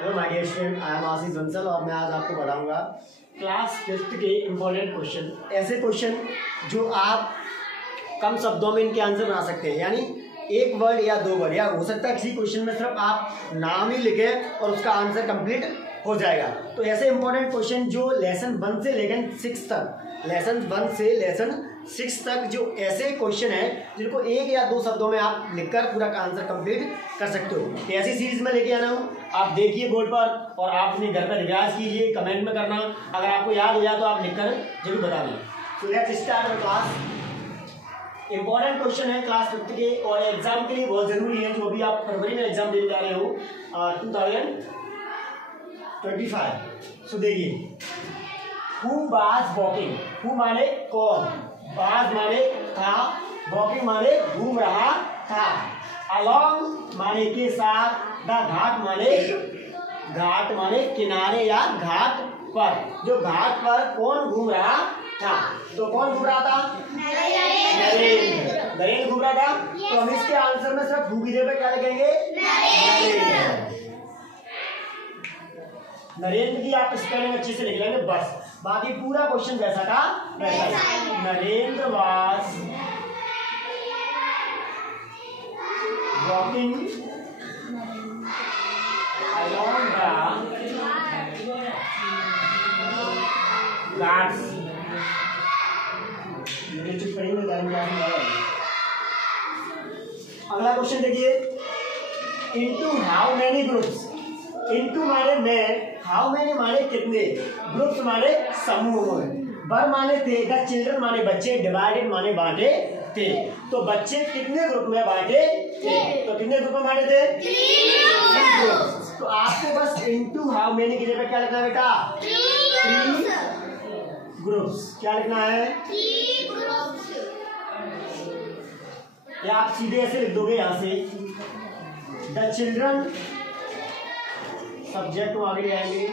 Hello my dear student, I am Ashish Bansal और मैं आज आपको बताऊंगा क्लास 5th के इम्पोर्टेंट क्वेश्चन। ऐसे क्वेश्चन जो आप कम शब्दों में इनके आंसर बना सकते हैं, यानी एक वर्ड या दो वर्ड, या हो सकता है किसी क्वेश्चन में सिर्फ आप नाम ही लिखें और उसका आंसर कंप्लीट हो जाएगा। तो ऐसे इंपॉर्टेंट क्वेश्चन जो लेसन 1 से लेकर 6 तक, लेसन 1 से लेसन 6 तक जो ऐसे क्वेश्चन है जिनको एक या दो शब्दों में आप लिखकर पूरा आंसर कंप्लीट कर सकते हो। तो ऐसी सीरीज में लेके आना हूँ, आप देखिए बोर्ड पर और आप अपने घर पर रिवाइज कीजिए, कमेंट में करना, अगर आपको याद हो जाए तो आप लिखकर जरूर बताना। So let's start our class. Important question है क्लास 5 के और एग्जाम के लिए बहुत जरूरी है, जो भी आप फरवरी में एग्जाम देने जा रहे हो 2025। सो देखिए, हु वाज वॉकिंग, हु माने कौन, वाज माने था, वॉकिंग माने घूम रहा था, अलॉन्ग माने के साथ, द घाट माने किनारे या घाट पर, जो घाट पर कौन घूम रहा था। तो कौन घूम रहा था? नरेंद्र घूम रहा था। तो हम इसके आंसर में सिर्फ हु की जगह क्या लिखेंगे? नरेंद्र की आप स्पेलिंग अच्छे से लिख लेंगे बस, बाकी पूरा क्वेश्चन जैसा का वैसा ही। Narendra was walking along the ghats. अगला क्वेश्चन देखिए, into how many groups, into माने में, हाउ मेनी माने कितने, ग्रुप्स माने समूह, बर माने थे, द चिल्ड्रन माने बच्चे, डिवाइडेड माने बांटे थे। तो बच्चे कितने ग्रुप में बांटे थे? तो कितने ग्रुप में बांटे थे? 3 ग्रुप। तो आपको बस इनटू हाउ मेनी की जगह क्या लिखना है बेटा? 3 ग्रुप्स। क्या लिखना है? 3 ग्रुप्स। या आप सीधे ऐसे लिख दोगे यहां से, द चिल्ड्रन, सब्जेक्ट को आगे ले आएंगे,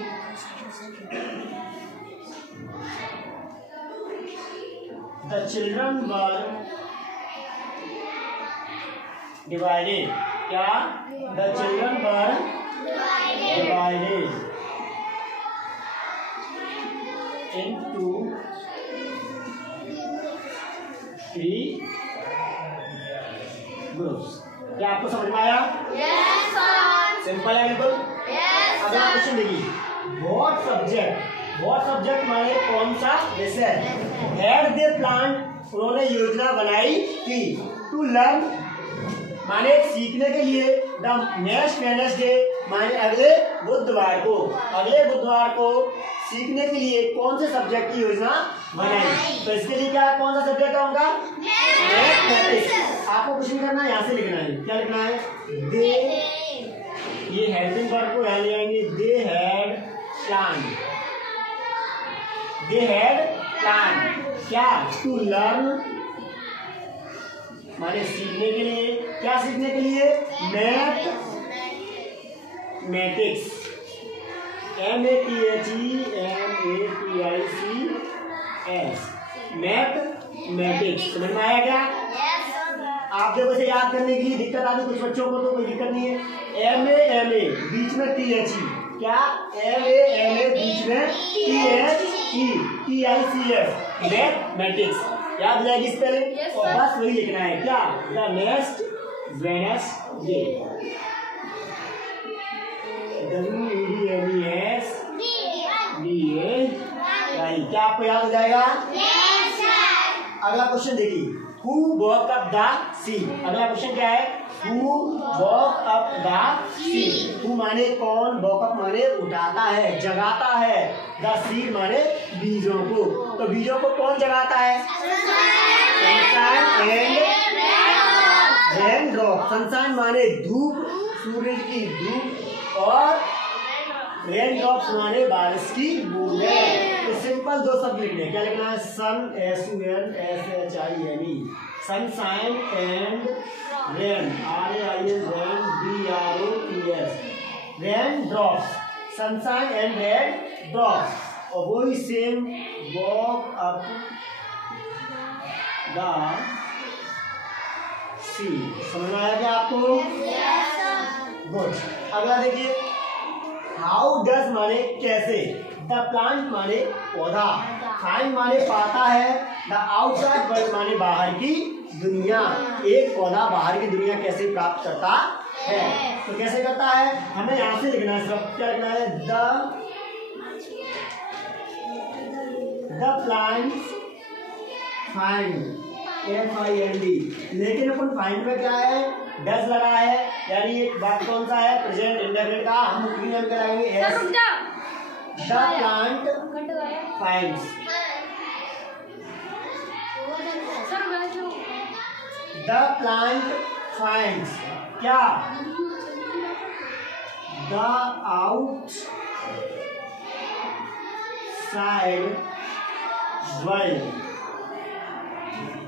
द चिल्ड्रन वर डिवाइडेड, क्या? The children were divided into 3 groups. क्या आपको समझ में आया? Yes, sir. सिंपल है बिल्कुल। Yes, अगला क्वेश्चन देखिए, व्हाट सब्जेक्ट माने कौन सा विषय, हैड दे प्लान, उन्होंने योजना बनाई थी, टू लर्न माने सीखने के लिए, द नेक्स्ट वेडनेसडे माने अगले बुधवार को सीखने के लिए कौन से सब्जेक्ट की योजना बनाई। तो इसके लिए क्या, कौन सा सब्जेक्ट होगा? मैथमेटिक्स। आपको कुछ नहीं करना है, यहाँ से लिखना है। क्या लिखना है? दे, ये हेल्पिंग वर्ब को यहाँ ले आएंगे, दे हैड प्लान, क्या? टू लर्न माने सीखने के लिए, क्या सीखने के लिए? Mathematics, mathematics. समझ में आया क्या? आप देखो इसे याद करने की दिक्कत आती कुछ बच्चों को, तो कोई दिक्कत नहीं है। MA बीच में THE, क्या? MA बीच में THETICS, मैथमेटिक्स। याद हो जाएगी स्पेलिंग, और बस वही लिखना है। क्या? द नेक्स्ट वेडनेसडे, क्या आपको याद हो जाएगा? अगला क्वेश्चन देखिए, who walk up the sea. अगला क्वेश्चन क्या है? Who walk up the sea. Who माने कौन, वॉक अप माने उठाता है, जगाता है, द सीड माने बीजों को। तो बीजों को कौन जगाता है? Sunshine and rain drop. Sunshine माने धूप, सूरज की धूप, और रेन ड्रॉप्स माने बारिश की बूंदें। तो सिंपल दो शब्द लिखने, क्या लिखना है? सन, SUNSHINE, sunshine and rain, RAIN, DROPS, rain drops, sunshine and rain drops. और वही सेम वॉक अप द सी। समझ में आया क्या आपको? गुड। अगला देखिए, हाउ डज माने कैसे, द प्लांट माने पौधा, फाइंड माने पाता है, द आउटसाइड वर्ल्ड माने बाहर की दुनिया। एक पौधा बाहर की दुनिया कैसे प्राप्त करता है, तो कैसे करता है, हमें यहां से लिखना है, सब क्या लिखना है, द प्लांट फाइंड, FIND। लेकिन अपन फाइंड में क्या है, डज लगा है, यानी एक बात कौन सा है, प्रेजेंट इंडेफिनिट का, हम उपनियम क्या लगाएंगे, S. The plant finds, the plant finds क्या, द आउटसाइड वर्ल्ड,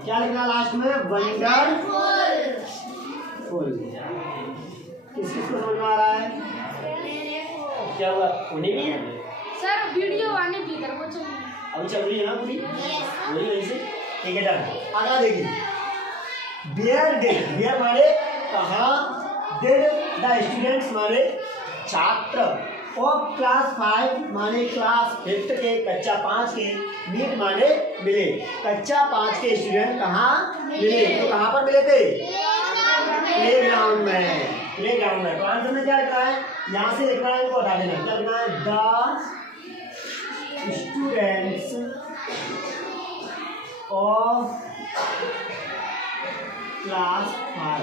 क्या लिखना लास्ट में, वंडरफुल। किस किस को समझ में आ रहा है, क्या हुआ, उन्हें भी है सर, वीडियो आने की तरफ अभी चल रही है ना पूरी, वही वही से, ठीक है डन। अगला देखिए, वेयर डिड, वेयर माने कहाँ, डिड द स्टूडेंट्स माने छात्र, ऑफ क्लास 5 माने क्लास 5 के, कक्षा 5 के, मीट माने मिले, कक्षा 5 के स्टूडेंट कहाँ मिले, तो कहाँ पर मिले थे, प्लेग्राउंड में, प्लेग्राउंड में। तो आंसर में क्या लिखना है, यहाँ से लिखना है, इनको हटा देना, क्या लिखना है, द स्टूडेंट्स ऑफ क्लास 5,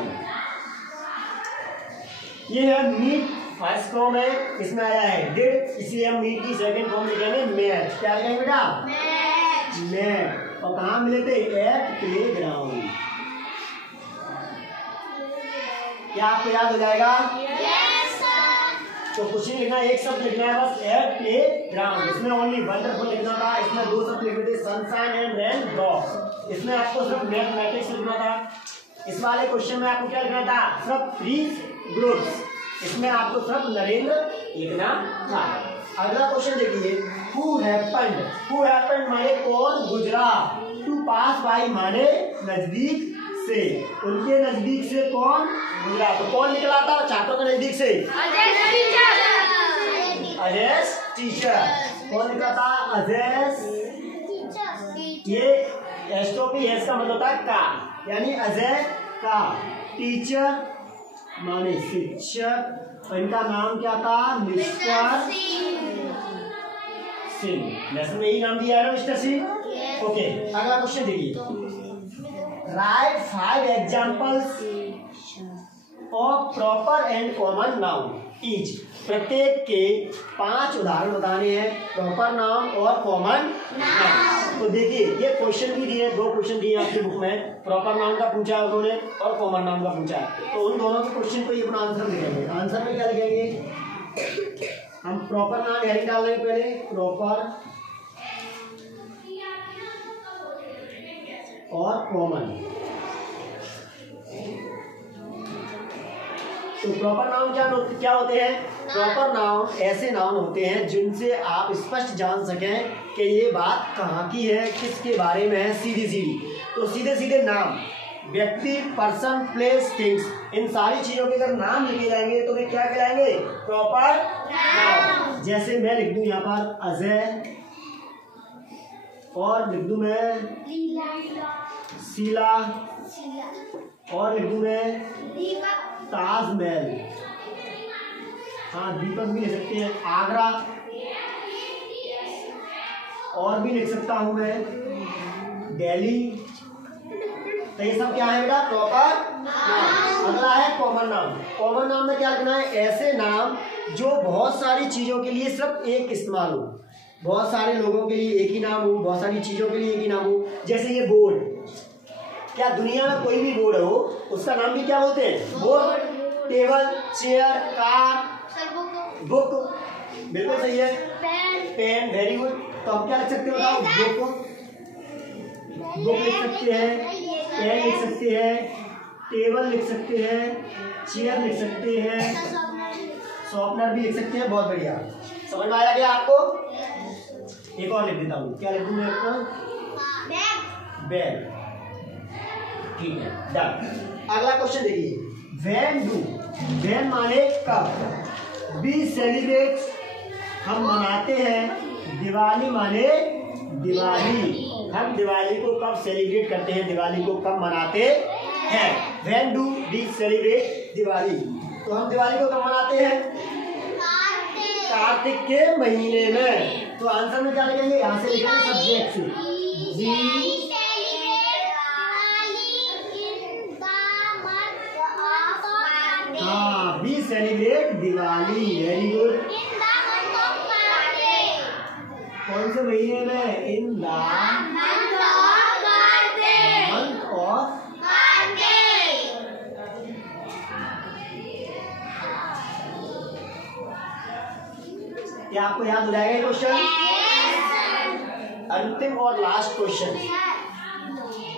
ये है मीट, फर्स्ट फॉर्म है, इसमें आया है डिड, इसलिए हम मीट की सेकंड फॉर्म लिखेंगे मैथ, क्या लिखेंगे बेटा, मैथ। और कहाँ मिले थे, एट प्लेग्राउंड। क्या आपको याद हो जाएगा, तो कुछ नहीं लिखना, एक शब्द लिखना है बस, एट प्लेग्राउंड। इसमें ओनली वंडरफुल लिखना था, इसमें 2 शब्द लिखने थे, सनशाइन एंड रेन ड्रॉप। इसमें आपको सिर्फ मैथमेटिक्स लिखना था। इस वाले क्वेश्चन में आपको क्या लिखना था, सिर्फ 3 ग्रुप्स, इसमें आपको सिर्फ नरेंद्र लिखना था। अगला क्वेश्चन देखिए, हु हैपेंड माने कौन गुजरा, टू पास बाय माने नजदीक से, उनके नजदीक से कौन गुजरा, तो कौन निकला था छात्रों के नजदीक से, अजय टीचर। कौन निकला था, अजय, ये एस्टोपी एस का मतलब होता है का, यानी अजय का, टीचर माने शिक्षक, और इनका नाम क्या था, मिस्टर सिंह। लेसन में यही नाम दिया है ना, मिस्टर सिंह। ओके, अगला क्वेश्चन देखिए, right 5 examples of proper and common noun each. प्रत्येक के 5 उदाहरण बताने हैं, प्रॉपर नाउन और कॉमन नाउन। तो देखिए, ये क्वेश्चन भी दिए, 2 क्वेश्चन दिए आपकी बुक में, प्रॉपर नाउन का पूछा है उन्होंने और कॉमन नाउन का पूछा है। तो उन दोनों के क्वेश्चन को ये अपना आंसर लिखेंगे। आंसर में क्या लिखेंगे, हम प्रॉपर नाउन हेडिंग डाल लेंगे पहले, प्रॉपर और कॉमन। तो प्रॉपर नाउन क्या होते हैं, प्रॉपर नाउन ऐसे नाउन होते हैं जिनसे आप स्पष्ट जान सकें कि ये बात कहाँ की है, किसके बारे में है, सीधी सीधी। तो सीधे सीधे नाम, व्यक्ति, पर्सन, प्लेस, थिंग्स, इन सारी चीजों के अगर नाम लिखे जाएंगे तो वे क्या कहलाएंगे, प्रॉपर नाउन। जैसे मैं लिख दूं यहाँ पर अजय, और लिख दूं मैं शीला, और लिख दूं मैं ताजमहल, हाँ दीपक भी लिख सकते हैं, आगरा, और भी लिख सकता हूं मैं दिल्ली। तो ये सब क्या है बेटा, प्रॉपर नाउन। अगला है कॉमन नाउन। कॉमन नाउन में क्या लिखना है, ऐसे नाम जो बहुत सारी चीजों के लिए सिर्फ एक इस्तेमाल हो, बहुत सारे लोगों के लिए एक ही नाम हो, बहुत सारी चीजों के लिए एक ही नाम हो। जैसे ये बोर्ड, क्या दुनिया में कोई भी बोर्ड हो उसका नाम भी क्या बोलते हैं, board. Table, chair, car, book, बिल्कुल सही है, पेन, वेरी गुड। तो हम क्या लिख सकते हैं बताओ, बुक लिख सकते हैं, पेन लिख सकते हैं, टेबल लिख सकते हैं, चेयर लिख सकते हैं, शॉर्पनर भी लिख सकते हैं। बहुत बढ़िया, समझ में आया क्या आपको। एक और लिख देता हूँ, क्या लिख दूँ मैं आपको, बैग, ठीक है डन। अगला क्वेश्चन देखिए, व्हेन डू, व्हेन माने कब, वी सेलिब्रेट हम मनाते हैं दिवाली माने दिवाली। हम दिवाली को कब सेलिब्रेट करते हैं, दिवाली को कब मनाते हैं? When do we celebrate Diwali? तो हम दिवाली को कब मनाते हैं? कार्तिक के महीने में। तो आंसर में क्या लिखेंगे? यहाँ से लिखेंगे सब्जेक्ट से हाँ, we celebrate Diwali. Very good. कौन से महीने में? इन द मंथ ऑफ क्या आपको याद हो जाएगा क्वेश्चन? अंतिम और लास्ट क्वेश्चन।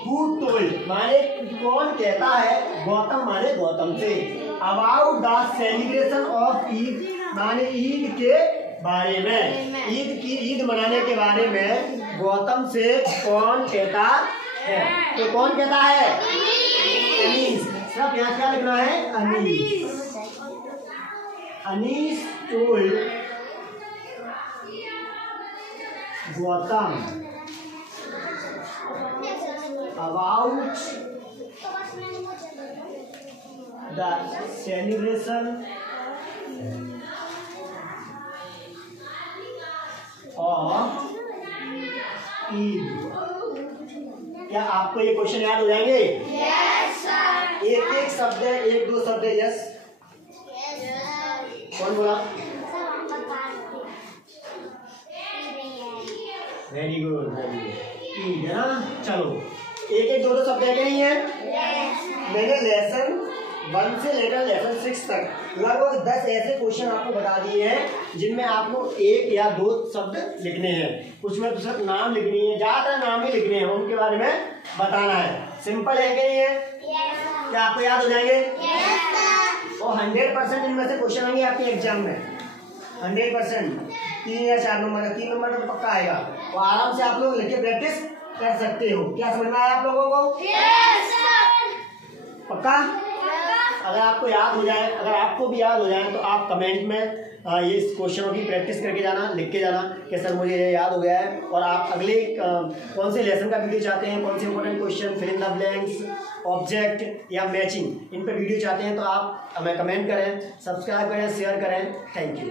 Who told माने कौन कहता है, गौतम माने गौतम से, about the celebration of Eid माने ईद के बारे में, ईद मनाने के बारे में गौतम से कौन कहता है? तो कौन कहता है? अनीस। सब यहाँ क्या लिखना है? Anees. Anees told Gautam about the celebration of Eid। क्या आपको ये क्वेश्चन याद हो जाएंगे? Yes sir. एक एक शब्द है, एक दो शब्द है। यस कौन बोला? Very good, very good. Eid है ना। चलो एक एक दो शब्द है कि नहीं है? मैंने लेसन 1 से लेकर लेसन 6 तक लगभग 10 ऐसे क्वेश्चन आपको बता दिए हैं जिनमें आपको एक या दो शब्द लिखने हैं। कुछ में तो सिर्फ नाम लिखनी है, ज्यादातर नाम ही लिखने हैं, उनके बारे में बताना है। सिंपल है कि नहीं है? क्या आपको याद हो जाएंगे? और 100% इनमें से क्वेश्चन आएंगे आपके एग्जाम में। 100% 3 या 4 नंबर का, 3 नंबर का तो पक्का आएगा। और आराम से आप लोग लिख के प्रैक्टिस कर सकते हो। क्या समझ में आया आप लोगों को? पक्का? अगर आपको याद हो जाए, अगर आपको भी याद हो जाए तो आप कमेंट में ये क्वेश्चनों की प्रैक्टिस करके जाना, लिख के जाना कि सर मुझे ये याद हो गया है। और आप अगले कौन से लेसन का वीडियो चाहते हैं, कौन से important question, fill in the blanks, object या मैचिंग, इन पे वीडियो चाहते हैं तो आप हमें कमेंट करें, सब्सक्राइब करें, शेयर करें। Thank you.